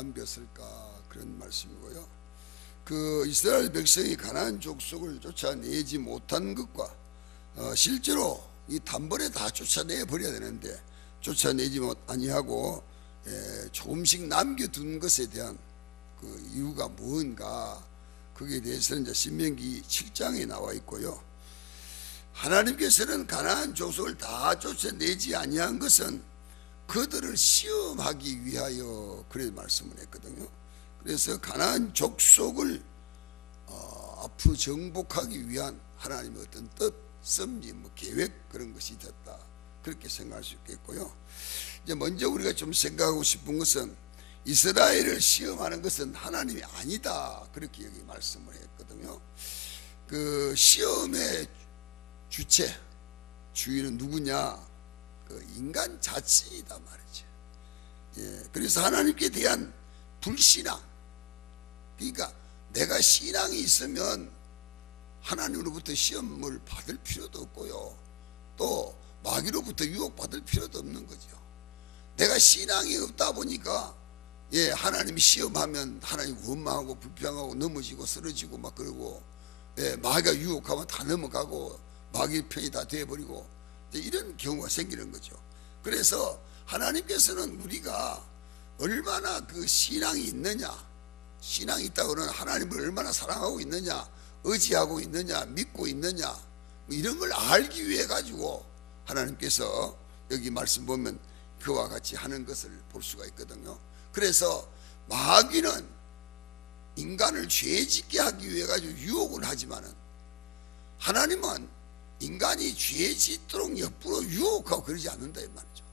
남겼을까, 그런 말씀이고요. 그 이스라엘 백성이 가나안 족속을 쫓아내지 못한 것과 실제로 이 단번에 다 쫓아내 버려야 되는데 쫓아내지 아니하고 조금씩 남겨둔 것에 대한 그 이유가 무언가, 거기에 대해서는 이제 신명기 7장에 나와 있고요. 하나님께서는 가나안 족속을 다 쫓아내지 아니한 것은 그들을 시험하기 위하여, 그래 말씀을 했거든요. 그래서 가나안 족속을 앞으로 정복하기 위한 하나님의 어떤 뜻, 섭리, 계획, 그런 것이 있었다, 그렇게 생각할 수 있겠고요. 이제 먼저 우리가 좀 생각하고 싶은 것은 이스라엘을 시험하는 것은 하나님이 아니다, 그렇게 여기 말씀을 했거든요. 그 시험의 주인은 누구냐? 그 인간 자신이다 말이죠. 그래서 하나님께 대한 불신앙, 그러니까 내가 신앙이 있으면 하나님으로부터 시험을 받을 필요도 없고요, 또 마귀로부터 유혹받을 필요도 없는 거죠. 내가 신앙이 없다 보니까 하나님이 시험하면 하나님 원망하고 불평하고 넘어지고 쓰러지고 막 그러고, 마귀가 유혹하면 다 넘어가고 마귀 편이 다 되어버리고 이런 경우가 생기는 거죠. 그래서 하나님께서는 우리가 얼마나 그 신앙이 있느냐, 신앙이 있다고는 하나님을 얼마나 사랑하고 있느냐, 의지하고 있느냐, 믿고 있느냐, 이런 걸 알기 위해 가지고 하나님께서 여기 말씀 보면 그와 같이 하는 것을 볼 수가 있거든요. 그래서 마귀는 인간을 죄짓게 하기 위해 가지고 유혹을 하지만은 하나님은 인간이 죄짓도록 옆으로 유혹하고 그러지 않는다 이 말이죠.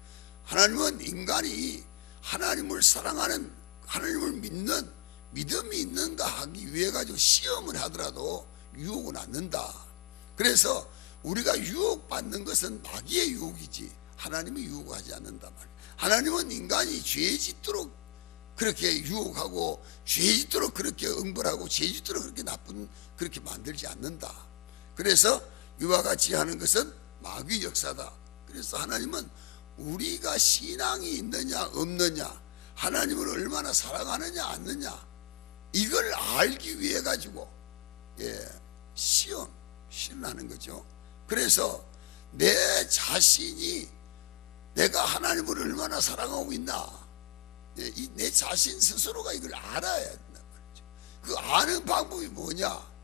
하나님은 인간이 하나님을 사랑하는, 하나님을 믿는 믿음이 있는가 하기 위해 가지고 시험을 하더라도 유혹은 않는다. 그래서 우리가 유혹받는 것은 마귀의 유혹이지 하나님의 유혹하지 않는다 말이에요. 하나님은 인간이 죄짓도록 그렇게 유혹하고 죄짓도록 그렇게 응벌하고 죄짓도록 그렇게 나쁜, 그렇게 만들지 않는다. 그래서 이와 같이 하는 것은 마귀 역사다. 그래서 하나님은 우리가 신앙이 있느냐 없느냐, 하나님을 얼마나 사랑하느냐 않느냐, 이걸 알기 위해 가지고 시험하는 거죠. 그래서 내 자신이 내가 하나님을 얼마나 사랑하고 있나, 내 자신 스스로가 이걸 알아야 된단 말이죠. 그 아는 방법이 뭐냐?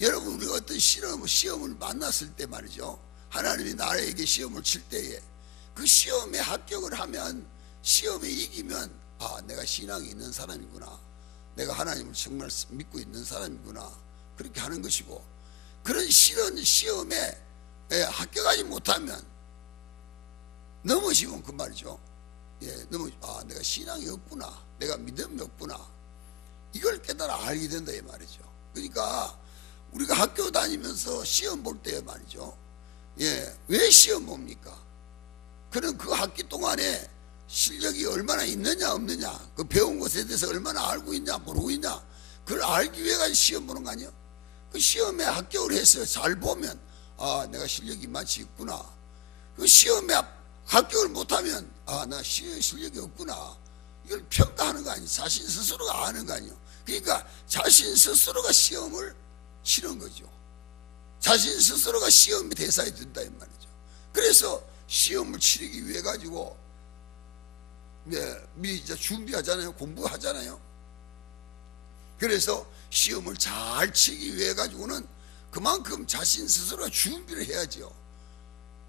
여러분, 우리가 어떤 시험을 만났을 때 말이죠, 하나님이 나에게 시험을 칠 때에 그 시험에 합격을 하면, 시험에 이기면 내가 신앙이 있는 사람이구나, 내가 하나님을 정말 믿고 있는 사람이구나, 그렇게 하는 것이고, 그런 시험에 합격하지 못하면 넘어지면 그 말이죠. 내가 신앙이 없구나, 내가 믿음이 없구나, 이걸 깨달아 알게 된다 이 말이죠. 그러니까 우리가 학교 다니면서 시험 볼 때 말이죠, 왜 시험 봅니까? 그는 그 학기 동안에 실력이 얼마나 있느냐 없느냐, 그 배운 것에 대해서 얼마나 알고 있냐 모르고 있냐, 그걸 알기 위해 시험 보는 거 아니에요? 그 시험에 합격을 해서 잘 보면 내가 실력이 마치 있구나. 그 시험에 합격을 못하면 나 실력이 없구나, 이걸 평가하는 거 아니에요? 자신 스스로가 아는 거 아니에요? 그러니까 자신 스스로가 시험을 치는 거죠. 자신 스스로가 시험의 대상이 된다 이 말이죠. 그래서 시험을 치르기 위해 가지고 미리 이제 준비하잖아요, 공부하잖아요. 그래서 시험을 잘 치기 위해 가지고는 그만큼 자신 스스로가 준비를 해야죠.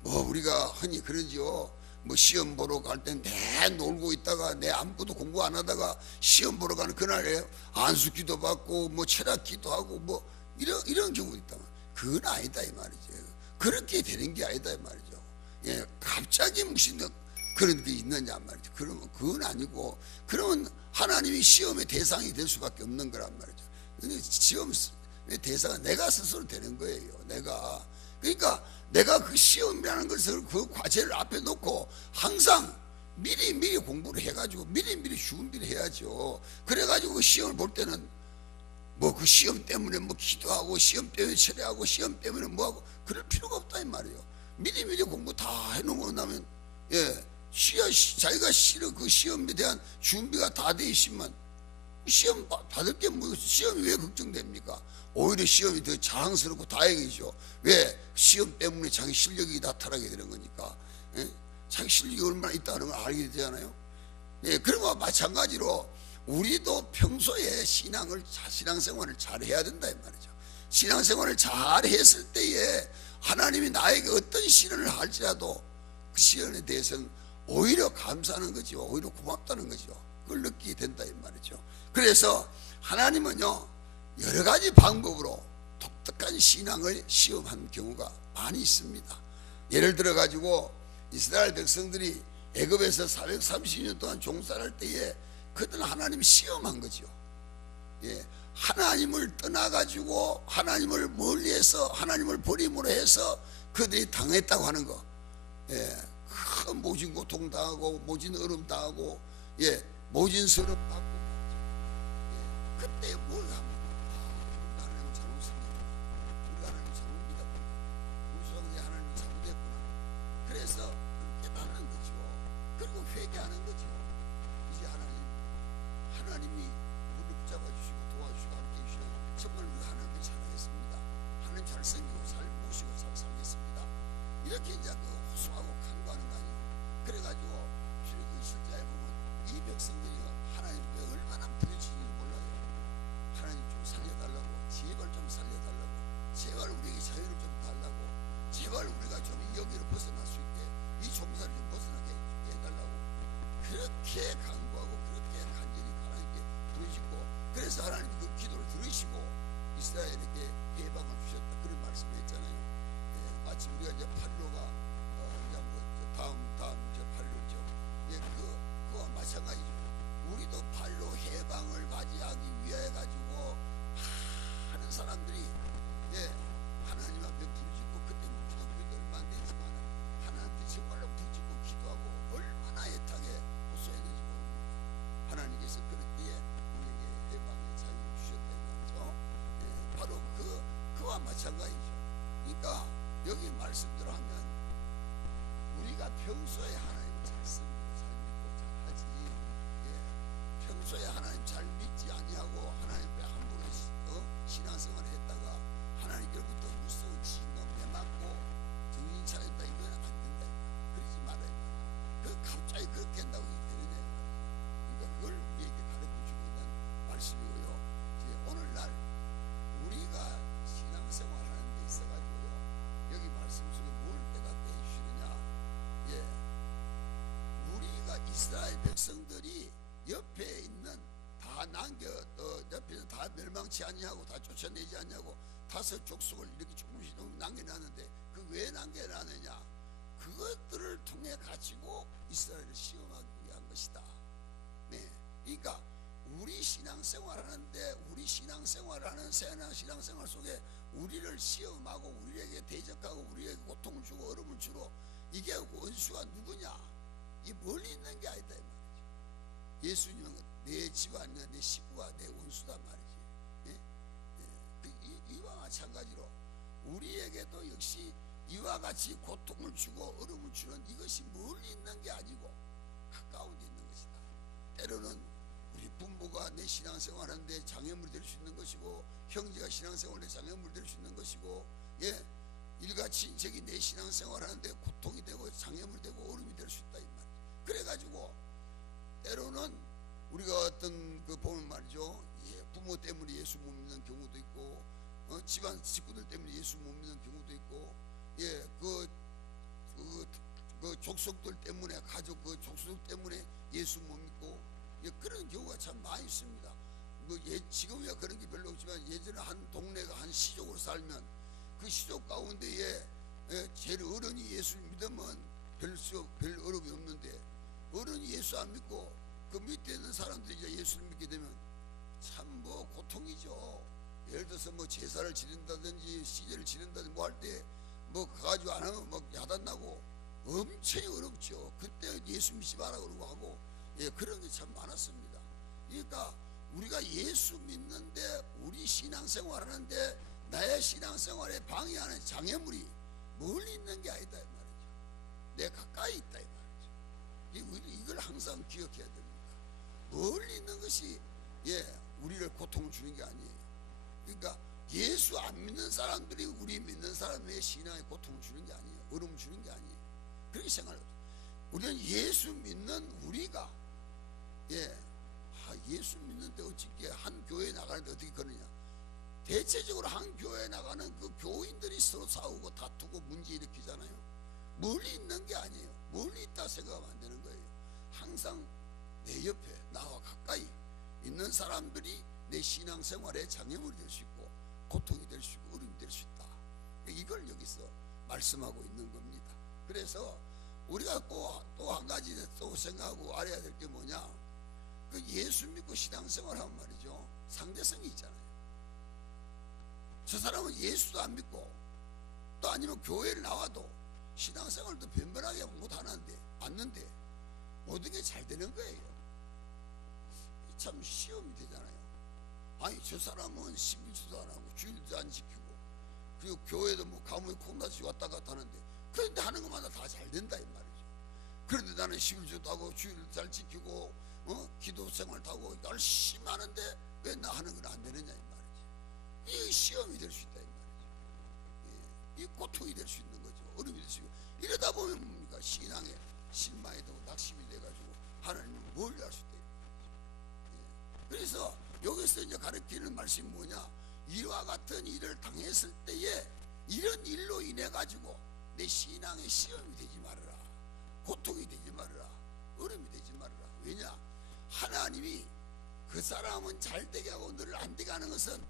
우리가 흔히 그러지요. 시험 보러 갈 땐 내 놀고 있다가 내 아무것도 공부 안 하다가 시험 보러 가는 그날에 안수기도 받고 철학기도 하고 이런 경우도 있다. 그건 아니다 이 말이죠. 그렇게 되는 게 아니다 이 말이죠. 갑자기 무슨 그런 게 있느냐 말이죠. 그러면 그건 아니고, 그러면 하나님이 시험의 대상이 될 수밖에 없는 거란 말이죠. 근데 시험의 대상은 내가 스스로 되는 거예요. 그러니까 내가 그 시험이라는 것을, 그 과제를 앞에 놓고 항상 미리 공부를 해가지고 미리 준비를 해야죠. 그래가지고 그 시험을 볼 때는 그 시험 때문에 기도하고 시험 때문에 철회하고 시험 때문에 뭐하고 그럴 필요가 없다 이 말이에요. 미리 공부 다 해놓고 나면 자기가 그 시험에 대한 준비가 다 돼 있으면 시험 받을 게 뭐, 시험이 왜 걱정됩니까? 오히려 시험이 더 자랑스럽고 다행이죠. 왜? 시험 때문에 자기 실력이 나타나게 되는 거니까. 예? 자기 실력이 얼마나 있다는 걸 알게 되잖아요. 예, 그런 거와 마찬가지로 우리도 평소에 신앙생활을 잘 해야 된다 이 말이죠. 신앙생활을 잘 했을 때에 하나님이 나에게 어떤 시련을 할지라도 그 시련에 대해서는 오히려 감사하는 거죠. 오히려 고맙다는 거죠. 그걸 느끼게 된다 이 말이죠. 그래서 하나님은요, 여러 가지 방법으로 독특한 신앙을 시험한 경우가 많이 있습니다. 예를 들어 가지고 이스라엘 백성들이 애굽에서 430년 동안 종살할 때에 그들은 하나님 시험한 거죠. 예, 하나님을 떠나 가지고 하나님을 멀리해서 하나님을 버림으로 해서 그들이 당했다고 하는 거. 예, 큰 모진 고통 당하고 모진 어려움 당하고, 예, 모진 서름 받고, 예, 그때 뭘 합니까? 하나님 잘못 생겼구나. 우리가 하나님 잘못 믿었구나. 우리 조상들이 하나님 잘못했구나. 그래서 깨닫는 거죠. 그리고 회개하는 거죠. 이제 하나님이 우리를 붙잡아 주시고 도와주시고 함께 해주시면 정말 우리가 하나님을 잘하겠습니다. 하나님 잘생기고 잘 모시고 잘 살겠습니다. 이렇게 이제 그 호소하고 간구하는 거 아니에요. 그래가지고 그 실제에 보면 이 백성들이 하나님께 얼마나 부딪히는지 몰라요. 하나님 좀 살려달라고, 제발 좀 살려달라고, 제발 우리에게 자유를 좀 달라고, 제발 우리가 좀 여기로 벗어날 수 있게, 이 종살이 좀 벗어나게 해달라고 그렇게 간구하고 그렇게 간절히 하나님께 부르짖고, 그래서 하나님이 그 기도를 들으시고 이스라엘에게 해방을 주셨다 그런 말씀을 했잖아요. 예, 마치 우리가 이제 팔로가 이제 뭐 다음 이제 팔로죠. 예, 그와 마찬가지죠. 우리도 팔로 해방을 맞이하기 위해 가지고 많은 사람들이, 예, 하나님 앞에 부르짖고, 그때 기독교도 얼마 안 되지만 하나님께 정말로 부르짖고 기도하고 얼마나 애타게 호소했는지 모릅니다. 하나님께서 그럴 때에 우리에게 해방의 자유를 주셨다 이거죠. 예, 바로 그와 마찬가지죠. 그러니까 여기 말씀대로 하면 우리가 평소에 하나님을 잘 씁니다. 잘 믿고 잘 하지. 예, 평소에 하나님 잘 믿지 아니하고 하나님 앞에 함부로 신앙생활을 했다가 하나님께로부터 무서운 진노 매맞고 정신 차린다, 이건 안 된다. 그러지 말아야 돼. 갑자기 그렇게 한다고 이게 되느냐. 그러니까 그걸 우리에게 가르쳐주고 있는 말씀이고요. 이제 오늘날 우리가 신앙생활하는 데 있어가지고요, 여기 말씀 속에 뭘 깨닫게 해주시느냐. 예, 우리가 이스라엘 백성들이 옆에 있는 다 옆에는 다 멸망치 아니하고 다 쫓아내지 않냐고 5 족속을 이렇게 조금씩 남겨놨는데 그 왜 남겨놨느냐. 그것들을 통해 가지고 이스라엘을 시험하기 위한 것이다. 네, 그러니까 우리 신앙생활하는데, 우리 신앙생활하는 신앙생활 속에 우리를 시험하고 우리에게 대적하고 우리에게 고통을 주고 어려움을 주로, 이게 원수가 누구냐? 이 멀리 있는 게 아니다 이 말이죠. 예수님은 내 집안이나 내 식구가 내 원수다 말이지. 예? 예. 이와 마찬가지로 우리에게도 역시 이와 같이 고통을 주고 어려움을 주는 이것이 멀리 있는 게 아니고 가까운 데 있는 것이다. 때로는 우리 부모가 내 신앙생활하는데 장애물이 될 수 있는 것이고, 형제가 신앙생활에 장애물이 될 수 있는 것이고, 예, 일가 친척이 내 신앙생활하는데 고통이 되고 장애물이 되고 어려움이 될 수 있다 이 말이죠. 그래가지고 때로는 우리가 어떤 그 보면 말이죠, 예, 부모 때문에 예수 못 믿는 경우도 있고, 집안 식구들 때문에 예수 못 믿는 경우도 있고, 예, 그 족속들 때문에, 가족 그 족속 때문에 예수 못 믿고, 예, 그런 경우가 참 많이 있습니다. 지금이야 그런 게 별로 없지만 예전에 한 동네가 한 시족으로 살면 그 시족 가운데에, 예, 제일 어른이 예수를 믿으면 별 어려움이 없는데, 어른이 예수 안 믿고 그 밑에 있는 사람들이 이제 예수를 믿게 되면 참 뭐 고통이죠. 예를 들어서 뭐 제사를 지낸다든지 시제를 지낸다든지 뭐 할 때 뭐 가가지고 안 하면 막 야단나고 엄청 어렵죠. 그때 예수 믿지 마라 그러고 하고, 예, 그런 게 참 많았습니다. 그러니까 우리가 예수 믿는데, 우리 신앙생활 하는데 나의 신앙생활에 방해하는 장애물이 멀리 있는 게 아니다 이 말이죠. 내 가까이 있다 이 말이죠. 이걸 항상 기억해야 됩니다. 멀리 있는 것이 우리를 고통을 주는 게 아니에요. 그러니까 예수 안 믿는 사람들이 우리 믿는 사람의 신앙에 고통을 주는 게 아니에요. 어려움을 주는 게 아니에요. 그렇게 생각해요. 우리는 예수 믿는 우리가 예수 믿는데 어떻게 한 교회에 나가는데 어떻게 그러냐. 대체적으로 한 교회에 나가는 그 교인들이 서로 싸우고 다투고 문제 일으키잖아요. 멀리 있는 게 아니에요. 멀리 있다 생각하면 안 되는 거예요. 항상 내 옆에 나와 가까이 있는 사람들이 내 신앙생활에 장애물이 될 수 있고 고통이 될 수 있고 어려움이 될 수 있다. 이걸 여기서 말씀하고 있는 겁니다. 그래서 우리가 또 한 가지 또 생각하고 알아야 될 게 뭐냐, 그 예수 믿고 신앙생활 하면 말이죠, 상대성이 있잖아요. 저 사람은 예수도 안 믿고 또 아니면 교회를 나와도 신앙생활도 변변하게 못하는데 않는데 모든 게 잘 되는 거예요. 참 시험이 되잖아요. 아니 저 사람은 11주도 안 하고 주일도 안 지키고 그리고 교회도 뭐 가뭄에 콩다시 왔다 갔다 하는데 그런데 하는 것마다 다 잘 된다 이 말이죠. 그런데 나는 11주도 하고 주일도 잘 지키고 기도 생활도 하고 열심히 하는데 왜 나 하는 건 안 되느냐 이 말이지. 이 시험이 될 수 있다 이 말이죠. 이 고통이 될 수 있는 거죠. 어려움이 될 수 있고 이러다 보면 뭡니까, 신앙에 실망이 되고 낙심이 돼가지고 하나님을 멀리할 수 있다. 그래서 여기서 이제 가르치는 말씀이 뭐냐, 이와 같은 일을 당했을 때에 이런 일로 인해 가지고 내 신앙의 시험이 되지 말아라, 고통이 되지 말아라, 어려움이 되지 말아라. 왜냐, 하나님이 그 사람은 잘 되게 하고 너를 안 되게 하는 것은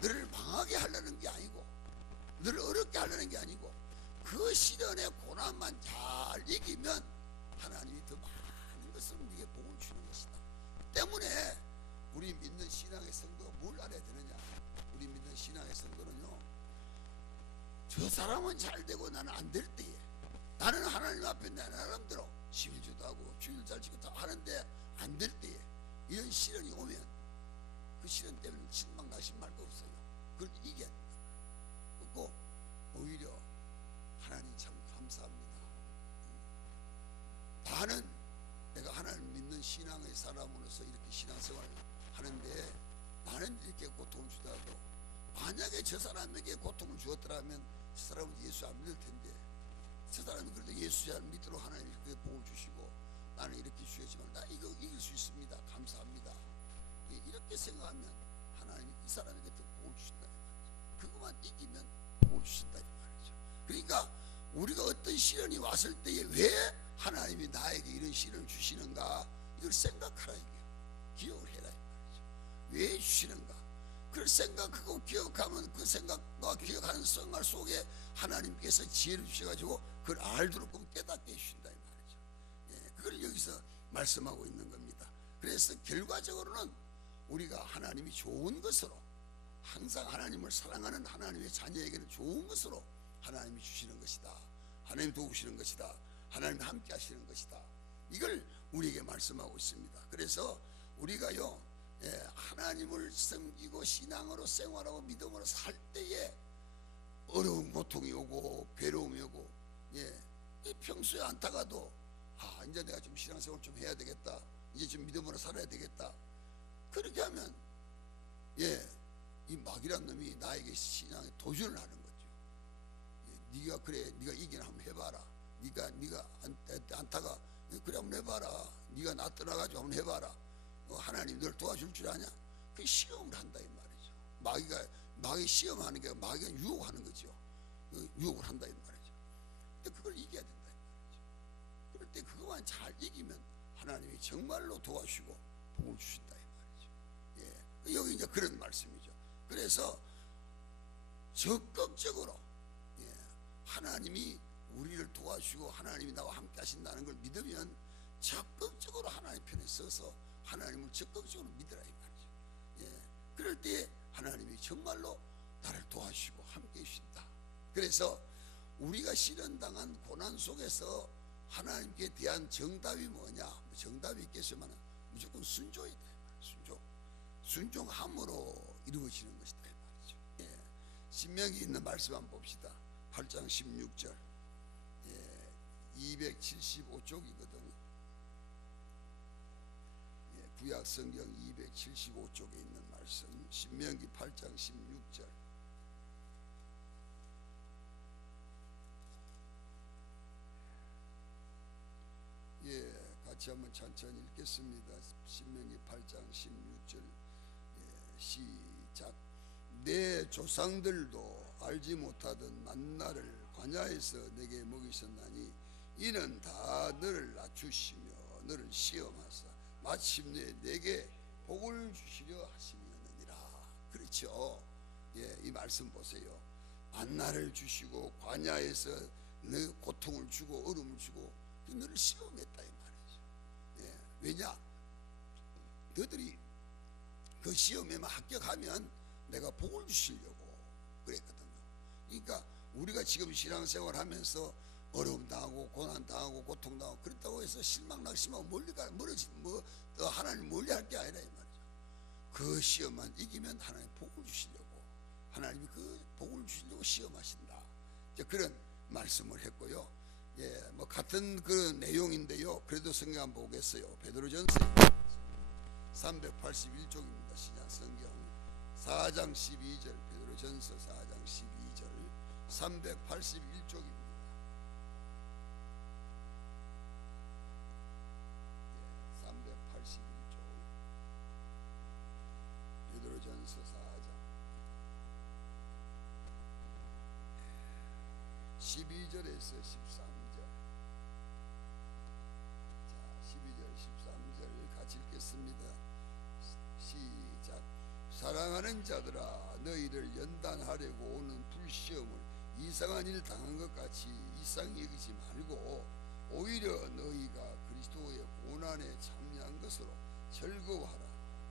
너를 망하게 하려는 게 아니고 너를 어렵게 하려는 게 아니고 그 시련의 고난만 잘 이기면 하나님이 더 많은 것을 우리에게 복을 주는 것이다. 때문에 우리 믿는 신앙의 성도가 뭘 알아야 되느냐, 우리 믿는 신앙의 성도는요, 저 사람은 잘 되고 나는 안 될 때에 나는 하나님 앞에 내 나름대로 11주도 하고 주일 잘 지키고 다 하는데 안 될 때에 이런 시련이 오면 그 시련 때문에 실망 나신 말도 없어요. 그걸 이겨야 된다. 그리고 오히려 하나님 참 감사합니다. 나는 내가 하나님 믿는 신앙의 사람으로서 이렇게 신앙생활을 하는데 나는 이렇게 고통을 주더라도 만약에 저 사람에게 고통을 주었더라면 저 사람은 예수 안 믿을 텐데 저 사람이 그래도 예수 잘 믿도록 하나님이 그렇게 복을 주시고 나는 이렇게 주셨지만 나 이거 이길 수 있습니다. 감사합니다. 이렇게 생각하면 하나님이 이 사람에게 더 복을 주신다. 그것만 이기면 복을 주신다 이 말이죠. 그러니까 우리가 어떤 시련이 왔을 때에 왜 하나님이 나에게 이런 시련을 주시는가, 이걸 생각하라 이게요. 기억을 해라 이 말이죠. 왜 주시는가 그걸 생각하고 기억하면 그 생각과 기억하는 생활 속에 하나님께서 지혜를 주셔가지고 그걸 알도록 깨닫게 해주신다 이 말이죠. 그걸 여기서 말씀하고 있는 겁니다. 그래서 결과적으로는 우리가 하나님이 좋은 것으로, 항상 하나님을 사랑하는 하나님의 자녀에게는 좋은 것으로 하나님이 주시는 것이다, 하나님 도우시는 것이다, 하나님 함께 하시는 것이다, 이걸 우리에게 말씀하고 있습니다. 그래서 우리가요 하나님을 섬기고 신앙으로 생활하고 믿음으로 살 때에 어려운 고통이 오고 괴로움이 오고 평소에 않다가도 이제 내가 좀 신앙생활 좀 해야 되겠다, 이제 좀 믿음으로 살아야 되겠다, 그렇게 하면 이 마귀란 놈이 나에게 신앙에 도전을 하는 거죠. 네가 그래, 네가 이기나 한번 해봐라. 네가 안타가 그래 한번 해봐라. 네가 나 떠나가지고 한번 해봐라. 하나님 널 도와줄 줄 아냐? 그 시험을 한다 이 말이죠. 마귀 시험하는 게 마귀가 유혹하는 거죠. 유혹을 한다 이 말이죠. 근데 그걸 이겨야 된다 이 말이죠. 그럴 때 그것만 잘 이기면 하나님이 정말로 도와주시고 복을 주신다 이 말이죠. 여기 이제 그런 말씀이죠. 그래서 적극적으로 하나님이 우리를 도와주시고 하나님이 나와 함께 하신다는 걸 믿으면 적극적으로 하나님 편에 서서 하나님을 적극적으로 믿으라 이 말이죠. 그럴 때 하나님이 정말로 나를 도와주시고 함께 해주신다. 그래서 우리가 시련당한 고난 속에서 하나님께 대한 정답이 뭐냐, 정답이 있겠지만 무조건 순종이다 이 말이죠. 순종함으로 이루어지는 것이다 이 말이죠. 신명기 있는 말씀 한번 봅시다. 8장 16절 275쪽이거든요. 구약 성경 275쪽에 있는 말씀, 신명기 8장 16절. 같이 한번 천천히 읽겠습니다. 신명기 8장 16절. 시작. 내 조상들도 알지 못하던 만나를 광야에서 내게 먹이셨나니 이는 다 너를 낮추시며 너를 시험하사 마침내 내게 복을 주시려 하심이었느니라. 그렇죠. 이 말씀 보세요. 만나를 주시고 광야에서 너 고통을 주고 얼음을 주고 너를 시험했다 이 말이죠. 왜냐? 너들이 그 시험에만 합격하면 내가 복을 주시려고 그랬거든요. 그러니까 우리가 지금 신앙생활 하면서 어려움 당하고 고난 당하고 고통 당하고 그렇다고 해서 실망 낙심하고 멀어지 하나님 멀리 할 게 아니라 이 말이죠. 그 시험만 이기면 하나님 복을 주시려고, 하나님이 그 복을 주시려고 시험하신다. 그런 말씀을 했고요. 뭐 같은 그 내용인데요. 그래도 성경 한번 보겠어요. 베드로전서 381쪽입니다. 신약 성경 4장 12절, 베드로전서 4장 12절, 381쪽입니다. 381쪽 베드로전서 4장 12절에서 13절. 자, 12절 13절 같이 읽겠습니다. 시작. 사랑하는 자들아, 너희를 연단하려고 오는 불시험을 이상한 일 당한 것 같이 이상히 여기지 말고 오히려 너희가 그리스도의 고난에 참여한 것으로 즐거워하라.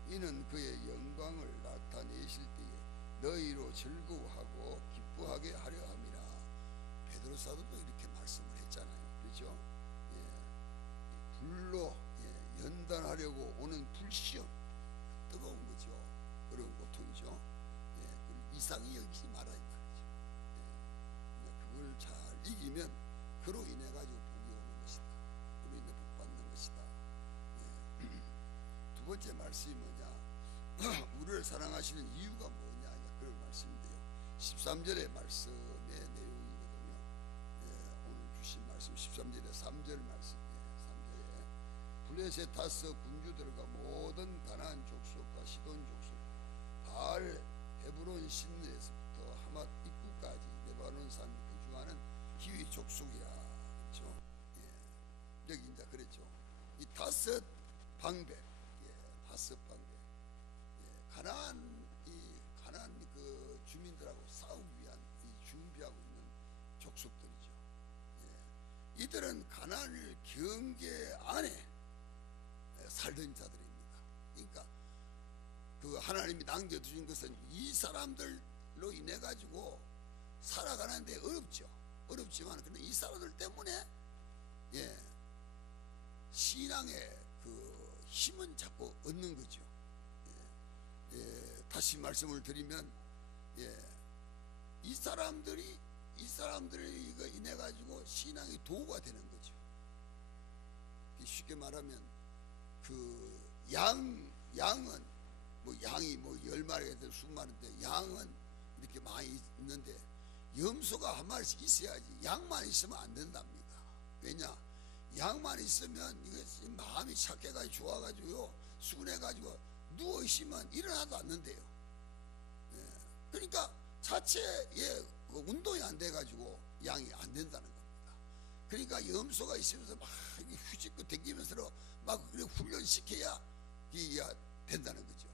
이는 그의 영광을 나타내실 때에 너희로 즐거워하고 기뻐하게 하려 함이라. 베드로 사도도 이렇게 말씀을 했잖아요. 그렇죠? 불로 연단하려고 오는 불시험, 뜨거운 거죠. 그런 고통이죠. 이상히 여기지 말아 이 말이죠. 그걸 잘 이기면 그로 인해 가지고 복이 오는 것이다. 그로 인해 복 받는 것이다. 두 번째 말씀이 뭐냐? 우리를 사랑하시는 이유가 뭐냐? 그런 말씀인데요. 13절의 말씀의 내용이거든요. 오늘 주신 말씀 13절의 3절 말씀. 3절에 블레셋 다섯 군주들과 모든 가나안 족속과 시돈 족속, 바알 헤브론 신내에서부터 하맛 입구까지 레바논 산 거주하는 히위 족속이라. 그렇죠? 여기 이제 그랬죠. 이 다섯 방백, 다섯 방백, 가나안 그 주민들하고 싸우기 위한 준비하고 있는 족속들이죠. 이들은 가나안을 경계 안에 살던 자들입니다. 그러니까 그 하나님이 남겨두신 것은 이 사람들로 인해 가지고 살아가는데 어렵죠. 어렵지만 근데 이 사람들 때문에 신앙의 그 힘은 자꾸 얻는 거죠. 다시 말씀을 드리면 이 사람들이 인해 가지고 신앙이 도구가 되는 거죠. 쉽게 말하면 그 양은 뭐 양이 뭐 10마리가 20마리인데 양은 이렇게 많이 있는데 염소가 한 마리씩 있어야지. 양만 있으면 안 된답니다. 왜냐? 양만 있으면 이거 마음이 착해가지고 좋아가지고요, 순해가지고 누워 있으면 일어나도 않는데요. 그러니까 자체에 그 운동이 안 돼가지고 양이 안 된다는 겁니다. 그러니까 염소가 있으면서 막 휘짓고 댕기면서 막 그래 훈련시켜야 이게 된다는 거죠.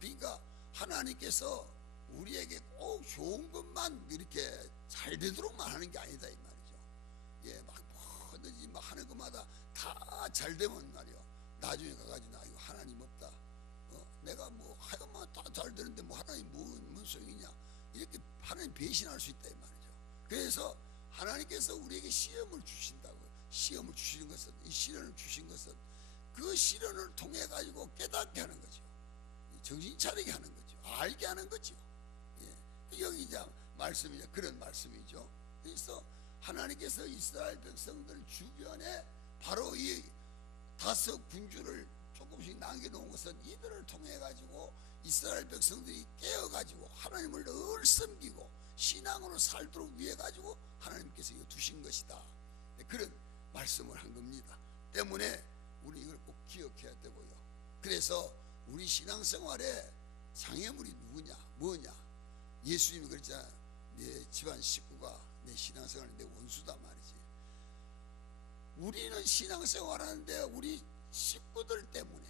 그러니까 하나님께서 우리에게 꼭 좋은 것만 이렇게 잘 되도록만 하는 게 아니다 이 말이죠. 막 뭐든지 막 하는 것마다 다 잘 되면 말이요, 나중에 가가지고 나 이거 하나님 없다. 내가 뭐 하여만 다 잘 되는데 뭐 하나님 뭔 소용이냐, 이렇게 하나님 배신할 수 있다 이 말이죠. 그래서 하나님께서 우리에게 시험을 주신다고요. 시험을 주시는 것은, 이 시련을 주신 것은 그 시련을 통해 가지고 깨닫게 하는 거죠. 정신 차리게 하는 거죠. 알게 하는 거죠. 여기 이제 말씀이 그런 말씀이죠. 그래서 하나님께서 이스라엘 백성들 주변에 바로 이 다섯 군주를 조금씩 남겨놓은 것은 이들을 통해 가지고 이스라엘 백성들이 깨어 가지고 하나님을 늘 섬기고 신앙으로 살도록 위해 가지고 하나님께서 이거 두신 것이다. 그런 말씀을 한 겁니다. 때문에 우리 이걸 꼭 기억해야 되고요. 그래서 우리 신앙생활에 장애물이 누구냐 뭐냐, 예수님이 그랬잖아요. 내 집안 식구가 내 신앙생활에 내 원수다 말이지. 우리는 신앙생활하는데 우리 식구들 때문에,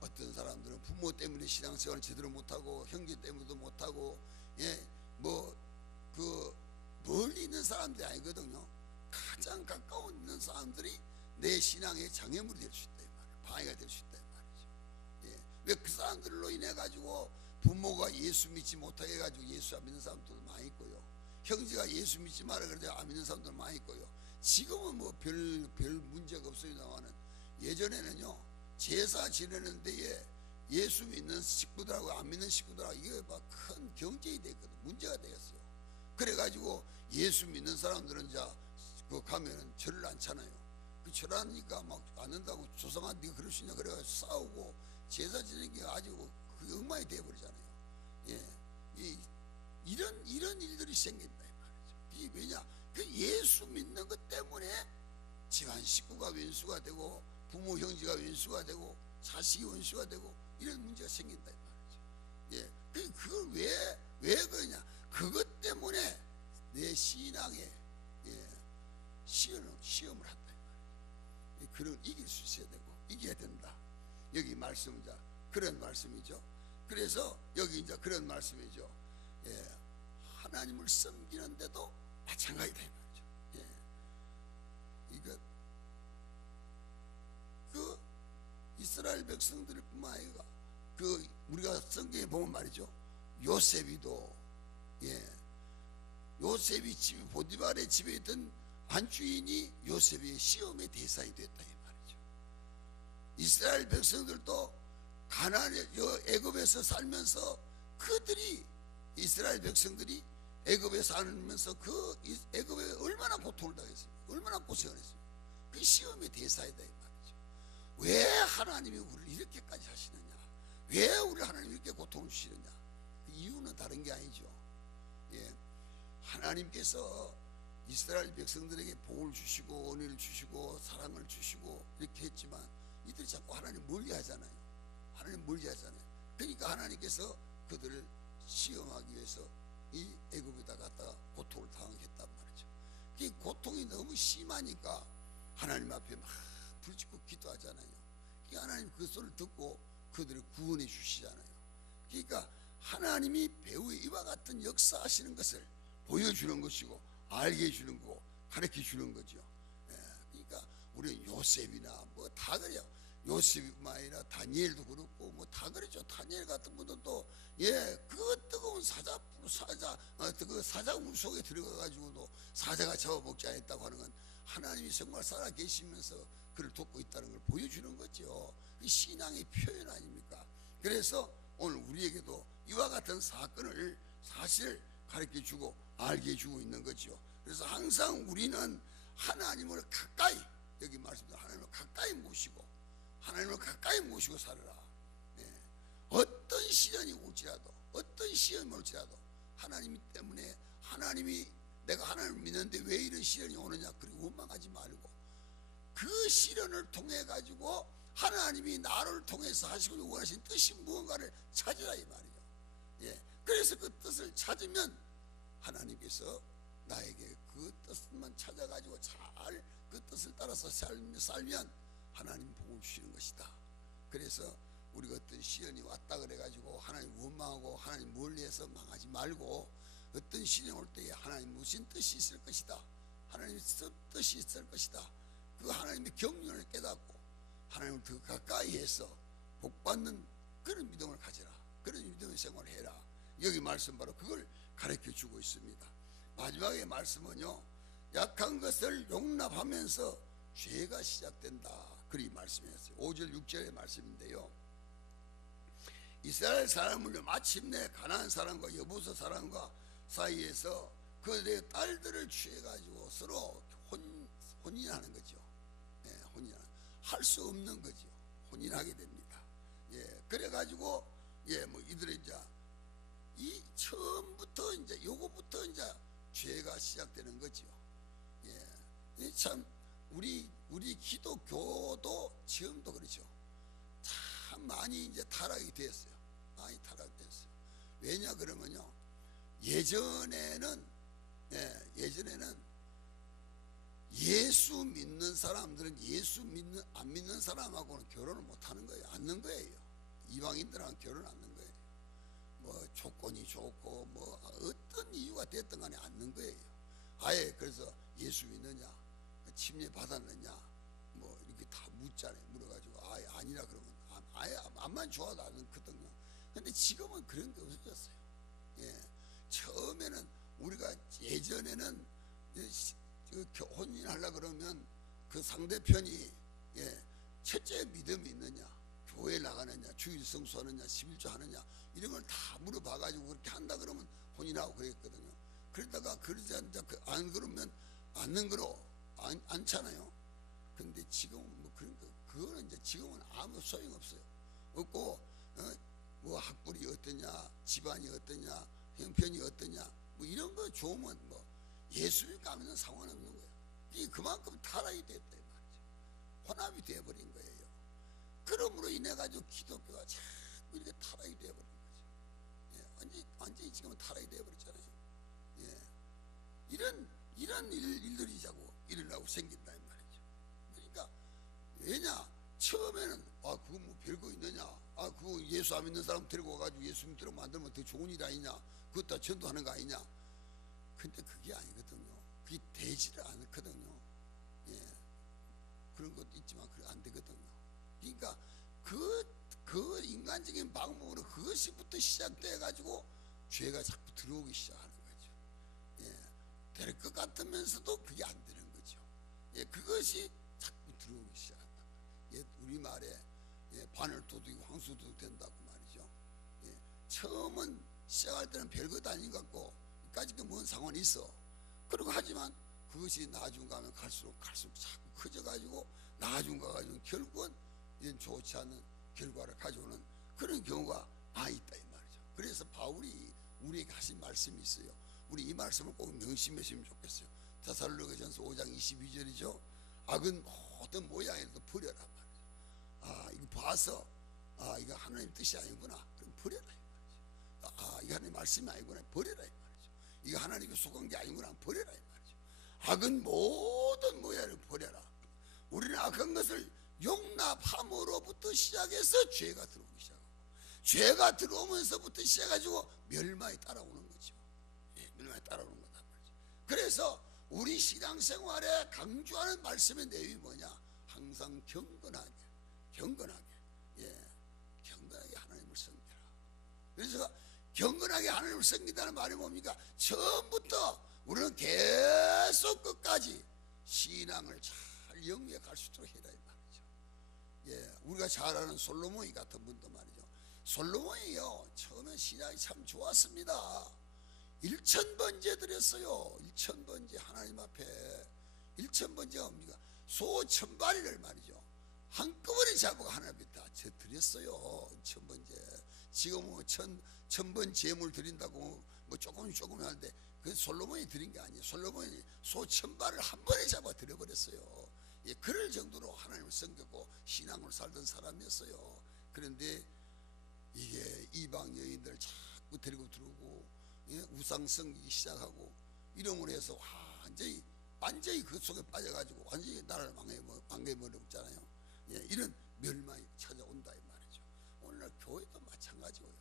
어떤 사람들은 부모 때문에 신앙생활을 제대로 못하고 형제 때문에도 못하고, 멀리 있는 사람들이 아니거든요. 가장 가까운 있는 사람들이 내 신앙의 장애물이 될 수 있다 이 말이에요. 방해가 될 수 있다 이 말이죠. 왜 그 사람들로 인해 가지고 부모가 예수 믿지 못하게 해가지고 예수 안 믿는 사람들도 많이 있고요. 형제가 예수 믿지 마라 그래도 안 믿는 사람들 많이 있고요. 지금은 뭐 별 문제가 없습니다만은, 예전에는요 제사 지내는 데에 예수 믿는 식구들하고 안 믿는 식구들하고 이게 막 큰 경쟁이 됐거든. 문제가 되었어요. 그래가지고 예수 믿는 사람들은 그 가면은 절을 안 차나요. 그 절하니까 막 안 한다고, 조상한 네가 그럴 수 있냐 그래가지고 싸우고 제사 지내는 게 아주 그 엉망이 되어버리잖아요. 이런 일들이 생긴다 이 말이죠. 이게 왜냐, 그 예수 믿는 것 때문에 집안 식구가 원수가 되고 부모 형제가 원수가 되고 자식이 원수가 되고 이런 문제가 생긴다 이 말이죠. 그걸 왜 그러냐, 그것 때문에 내 신앙에 시험을 한다 이 말이죠. 그걸 이길 수 있어야 되고 이겨야 된다. 여기 말씀은 그런 말씀이죠. 그래서 여기 이제 그런 말씀이죠. 하나님을 섬기는데도 마찬가지다 이 말이죠. 이거 그 이스라엘 백성들 뿐만 아니라 그 우리가 성경에 보면 말이죠. 요셉이도 요셉이 집에 보디발의 집에 있던 안주인이 요셉의 시험의 대상이 됐다 이 말이죠. 이스라엘 백성들도 가나안의 애굽에서 살면서 그들이 이스라엘 백성들이 애굽에 살면서 그 애굽에 얼마나 고통을 당했습니까? 얼마나 고생을 했습니까? 그 시험의 대상이다 이 말이죠. 왜 하나님이 우리를 이렇게까지 하시느냐, 왜 우리 하나님이 이렇게 고통을 주시느냐, 그 이유는 다른 게 아니죠. 하나님께서 이스라엘 백성들에게 복을 주시고 은혜를 주시고 사랑을 주시고 이렇게 했지만 이들이 자꾸 하나님 멀리 하잖아요. 하나님 멀리 하잖아요. 그러니까 하나님께서 그들을 시험하기 위해서 이 애굽에다 갖다가 고통을 당했단 말이죠. 이 고통이 너무 심하니까 하나님 앞에 막 부르짖고 기도하잖아요. 하나님 그 소리를 듣고 그들을 구원해 주시잖아요. 그러니까 하나님이 배후에 이와 같은 역사하시는 것을 보여주는 것이고 알게 해주는 거고 가르쳐 주는 거죠. 그러니까 우리 요셉이나 뭐 다 그래요. 요셉뿐만 아니라 다니엘도 그렇고 뭐 다 그렇죠. 다니엘 같은 분들도 그 뜨거운 그 사자굴 속에 들어가 가지고도 사자가 잡아먹지 않았다고 하는 건 하나님이 정말 살아 계시면서 그를 돕고 있다는 걸 보여주는 거죠. 신앙의 표현 아닙니까? 그래서 오늘 우리에게도 이와 같은 사건을 사실 가르쳐 주고 알게 해주고 있는 거죠. 그래서 항상 우리는 하나님을 가까이, 여기 말씀대로 하나님을 가까이 모시고 하나님을 가까이 모시고 살아라. 어떤 시련이 올지라도 어떤 시험이 올지라도 하나님 때문에, 내가 하나님을 믿는데 왜 이런 시련이 오느냐 그리고 원망하지 말고 그 시련을 통해 가지고 하나님이 나를 통해서 하시고 원하신 뜻이 무언가를 찾으라 이 말이죠. 그래서 그 뜻을 찾으면 하나님께서 나에게 그 뜻만 찾아가지고 잘 그 뜻을 따라서 살면 하나님 복을 주시는 것이다. 그래서 우리가 어떤 시련이 왔다 그래가지고 하나님 원망하고 하나님 멀리해서 망하지 말고, 어떤 시련이 올 때에 하나님 무슨 뜻이 있을 것이다, 하나님 뜻이 있을 것이다, 그 하나님의 경륜을 깨닫고 하나님을 더 가까이 해서 복받는 그런 믿음을 가져라. 그런 믿음의 생활을 해라. 여기 말씀 바로 그걸 가르쳐 주고 있습니다. 마지막에 말씀은요, 약한 것을 용납하면서 죄가 시작된다. 그리 말씀했어요. 5절 6절의 말씀인데요, 이스라엘 사람은 마침내 가나안 사람과 여부서 사람과 사이에서 그들의 딸들을 취해가지고 서로 혼인하는 거죠. 혼인하는, 할 수 없는 거죠. 혼인하게 됩니다. 예, 그래가지고 뭐 이들의 이제 이 처음부터 이제 요거부터 이제 죄가 시작되는 거죠. 예, 참 우리 기독교도 지금도 그렇죠. 참 많이 이제 타락이 됐어요. 많이 타락됐어요. 왜냐 그러면요, 예전에는 예수 믿는 사람들은 안 믿는 사람하고는 결혼을 못 하는 거예요. 않는 거예요. 이방인들하고는 결혼 않는 거예요. 뭐 조건이 좋고 뭐 어떤 이유가 됐든 간에 않는 거예요. 아예 그래서 예수 믿느냐, 침례 받았느냐, 뭐 이렇게 다 묻잖아요. 물어가지고 아예 아니라 그러면 아예 암만 좋아도 안 넣거든요. 근데 지금은 그런 게 없어졌어요. 예, 처음에는 우리가 예전에는 혼인하려 그러면 그 상대편이 첫째 믿음이 있느냐, 교회 나가느냐, 주일 성수하느냐, 11조 하느냐 이런 걸 다 물어봐가지고 그렇게 한다 그러면 혼인하고 그랬거든요. 그러다가 그러지 않자 안 그러면 않는 거로 않잖아요. 근데 지금은 뭐 그런 거 그거는 이제 지금은 아무 소용 없어요. 없고 뭐 학벌이 어떠냐, 집안이 어떠냐, 형편이 어떠냐 뭐 이런 거 좋으면 뭐 예수 믿고 하면 상관없는 거예요. 이게 그만큼 타락이 됐다 이 말이죠. 혼합이 되어버린 거예요. 그러므로 인해 가지고 기독교가 자꾸 이렇게 타락이 되어버린 거죠. 예, 완전히 지금은 타락이 되어버렸잖아요. 예, 이런 일들이 자꾸 일어나고 생긴다 이 말이죠. 그러니까 왜냐 처음에는 그거 뭐 별거 있느냐, 그거 예수 안 믿는 사람 데리고 와가지고 예수 믿도록 만들면 더 좋은 일 아니냐, 그것 다 전도하는 거 아니냐. 근데 그게 아니거든요. 그게 되지를 않거든요. 예, 그런 것도 있지만 그게 안 되거든요. 그러니까 그 인간적인 방법으로 그것이부터 시작돼 가지고 죄가 자꾸 들어오기 시작하는 거죠. 예, 될 것 같으면서도 그게 안 되는 거죠. 예, 그것이 자꾸 들어오기 시작한다. 예, 우리 말에 바늘 도둑이 황소 도둑 된다고 말이죠. 예, 처음은 시작할 때는 별것 아닌 것 같고 까짓게 뭔 상관이 있어. 그러고 하지만 그것이 나중 가면 갈수록 자꾸 커져가지고 나중 가가지고 결국은 이런 좋지 않은 결과를 가져오는 그런 경우가 많이 있다 이 말이죠. 그래서 바울이 우리에게 하신 말씀이 있어요. 우리 이 말씀을 꼭 명심했으면 좋겠어요. 데살로니가전서 5장 22절이죠. 악은 모든 모양에도 버려라 말이죠. 이거 봐서 이거 하나님 뜻이 아니구나. 그럼 버려라 이 말이죠. 이거 하나님 말씀이 아니구나. 버려라 이 말이죠. 이거 하나님이 속한 게 아니구나. 버려라 이 말이죠. 악은 모든 모양을 버려라. 우리는 악한 것을 용납함으로부터 시작해서 죄가 들어오기 시작하고, 죄가 들어오면서부터 시작해가지고 멸망이 따라오는 거죠. 예, 멸망이 따라오는 거다 말이죠. 그래서 우리 신앙생활에 강조하는 말씀의 내용이 뭐냐? 항상 경건하게 하나님을 섬기라. 그래서 경건하게 하나님을 섬긴다는 말이 뭡니까? 처음부터 우리는 계속 끝까지 신앙을 잘 영위해 갈 수 있도록 해라 이 말이죠. 예, 우리가 잘 아는 솔로몬이 같은 분도 말이죠. 솔로몬이요 처음에 신앙이 참 좋았습니다. 1000번제 드렸어요. 1000번제 하나님 앞에 1000번제가 뭡니까? 소 1000마리를 말이죠 한꺼번에 잡아가 하나님 앞에 다 드렸어요. 1000번제. 지금은 뭐 1000번 제물 드린다고 뭐 조금 하는데 그 솔로몬이 드린 게 아니에요. 솔로몬이 소 1000마리를 한 번에 잡아 드려버렸어요. 예, 그럴 정도로 하나님을 섬겼고 신앙으로 살던 사람이었어요. 그런데 이게 이방 여인들 자꾸 데리고 들어오고 우상 섬기기 시작하고 이름으로 해서 완전히 그 속에 빠져가지고 완전히 나라를 망해버렸잖아요. 예, 이런 멸망이 찾아온다 이 말이죠. 오늘날 교회도 마찬가지고요.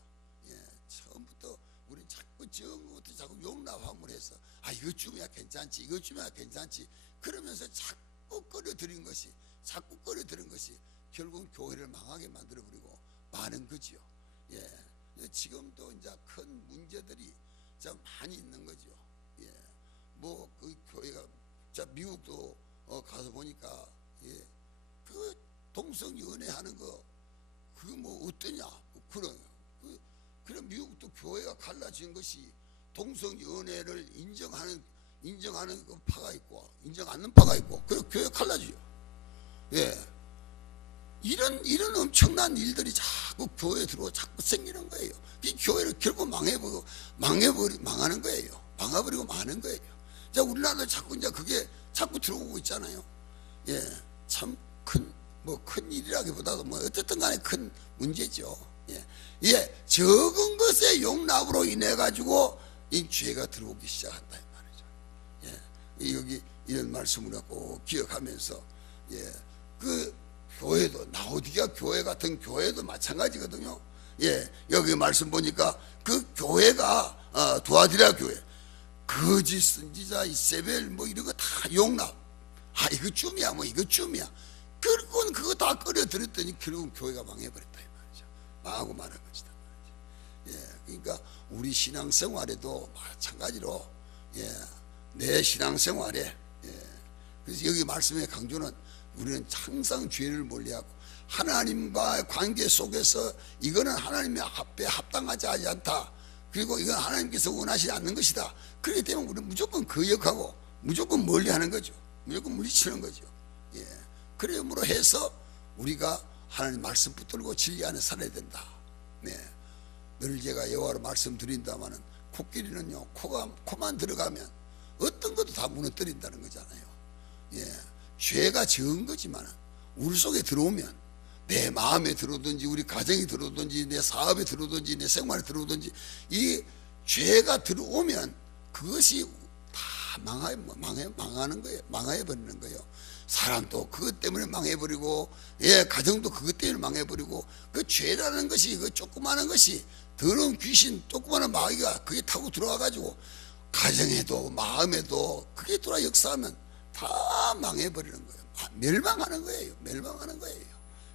예, 처음부터 우리는 자꾸 처음부터 자꾸 용납함을 해서 이것 주면 괜찮지, 이것 주면 괜찮지 그러면서 자꾸 끌어들인 것이 결국 교회를 망하게 만들어버리고 마는 거지요. 예, 지금도 이제 큰 문제들이 참 많이 있는 거죠. 예, 뭐 그 교회가 미국도 가서 보니까 그 동성 연애하는 거 그거 뭐 어떠냐 그런 미국도 교회가 갈라진 것이 동성 연애를 인정하는 그 파가 있고 인정 않는 파가 있고 그 교회가 갈라지죠. 예, 이런 엄청난 일들이 자꾸 교회에 들어오고 자꾸 생기는 거예요. 이 교회를 결국 망하는 거예요. 망해버리고 마는 거예요. 자, 우리나라도 자꾸 이제 그게 자꾸 들어오고 있잖아요. 예, 참 큰 일이라기보다도 뭐 어쨌든 간에 큰 문제죠. 예, 적은 것의 용납으로 인해 가지고 이 죄가 들어오기 시작한다 이 말이죠. 예, 여기 이런 말씀을 꼭 기억하면서, 예, 그 교회도 라오디게아 교회 같은 교회도 마찬가지거든요. 예, 여기 말씀 보니까 그 교회가 두아디라 교회 거짓 선지자 이세벨 뭐 이런 거 다 용납, 이거쯤이야 뭐 이거쯤이야, 결국은 그거 다 끌어들였더니 결국은 교회가 망해버렸다 이 말이죠. 망하고 말한 것이다 말이죠. 예, 그러니까 우리 신앙생활에도 마찬가지로, 예, 내 신앙생활에, 예, 그래서 여기 말씀의 강조는 우리는 항상 죄를 멀리하고 하나님과의 관계 속에서 이거는 하나님의 앞에 합당하지 않다, 그리고 이건 하나님께서 원하시지 않는 것이다. 그렇기 때문에 우리는 무조건 거역하고 무조건 멀리하는 거죠. 무조건 물리치는 거죠. 예, 그러므로 해서 우리가 하나님 말씀 붙들고 진리 안에 살아야 된다. 네, 늘 제가 여호와로 말씀드린다마는 코끼리는요, 코만 들어가면 어떤 것도 다 무너뜨린다는 거잖아요. 예, 죄가 적은 거지만 우리 속에 들어오면, 내 마음에 들어오든지 우리 가정에 들어오든지 내 사업에 들어오든지 내 생활에 들어오든지 이 죄가 들어오면 그것이 다 망하는 거예요. 망해버리는 거예요. 사람도 그것 때문에 망해버리고, 예, 가정도 그것 때문에 망해버리고, 그 죄라는 것이, 그 조그마한 것이, 더러운 귀신, 조그마한 마귀가 그게 타고 들어와가지고 가정에도 마음에도 그게 돌아 역사하면 다 망해버리는 거예요. 멸망하는 거예요. 멸망하는 거예요.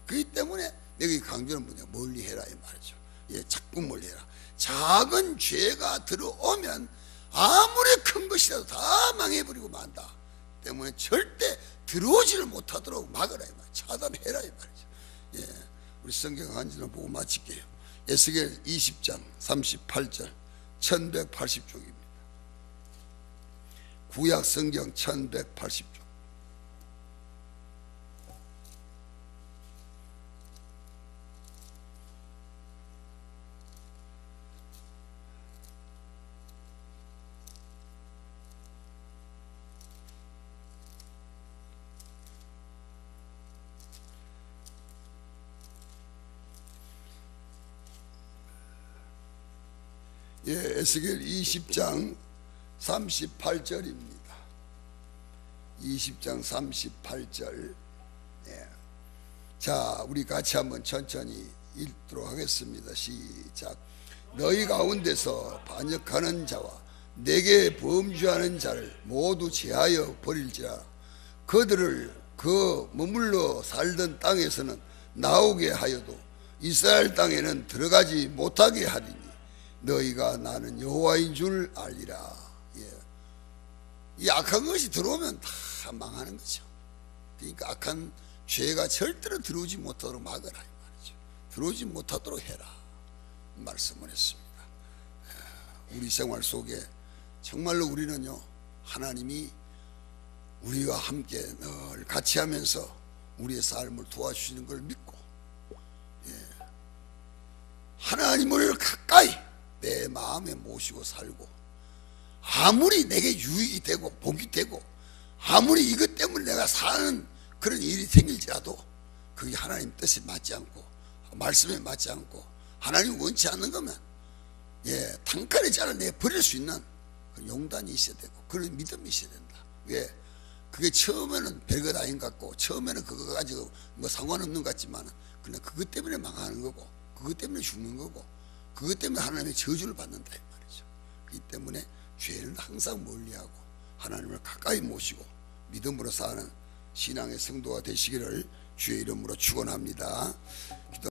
그렇기 때문에 여기 강조는 뭐냐, 멀리해라 이 말이죠. 예, 자꾸 멀리해라. 작은 죄가 들어오면 아무리 큰 것이라도 다 망해버리고 만다. 때문에 절대 들어오지를 못하도록 막으라 이 말, 차단해라 이 말이죠. 예, 우리 성경 한 절을 보고 마칠게요. 에스겔 20장 38절 1180쪽입니다. 구약 성경 1180쪽. 예, 에스겔 20장 38절입니다. 20장 38절. 예. 자, 우리 같이 한번 천천히 읽도록 하겠습니다. 시작. 너희 가운데서 반역하는 자와 내게 범죄하는 자를 모두 제하여 버릴지라. 그들을 그 머물러 살던 땅에서는 나오게 하여도 이스라엘 땅에는 들어가지 못하게 하리니 너희가 나는 여호와인 줄 알리라. 예. 이 악한 것이 들어오면 다 망하는 거죠. 그러니까 악한 죄가 절대로 들어오지 못하도록 막으라 이 말이죠. 들어오지 못하도록 해라 말씀을 했습니다. 우리 생활 속에 정말로 우리는요, 하나님이 우리와 함께 늘 같이 하면서 우리의 삶을 도와주시는 걸 믿고, 예, 하나님을 가까이 내 마음에 모시고 살고, 아무리 내게 유익이 되고 복이 되고 아무리 이것 때문에 내가 사는 그런 일이 생길지라도 그게 하나님 뜻에 맞지 않고 말씀에 맞지 않고 하나님 원치 않는 거면, 예, 단칼에 잘라내 버릴 수 있는 그런 용단이 있어야 되고 그런 믿음이 있어야 된다. 왜? 그게 처음에는 별것 아닌 것 같고 처음에는 그거 가지고 뭐 상관없는 것 같지만 그냥 그것 때문에 망하는 거고 그것 때문에 죽는 거고 그것 때문에 하나님의 저주를 받는다 이 말이죠. 그렇기 때문에 죄는 항상 멀리하고 하나님을 가까이 모시고 믿음으로 사는 신앙의 성도가 되시기를 주의 이름으로 축원합니다.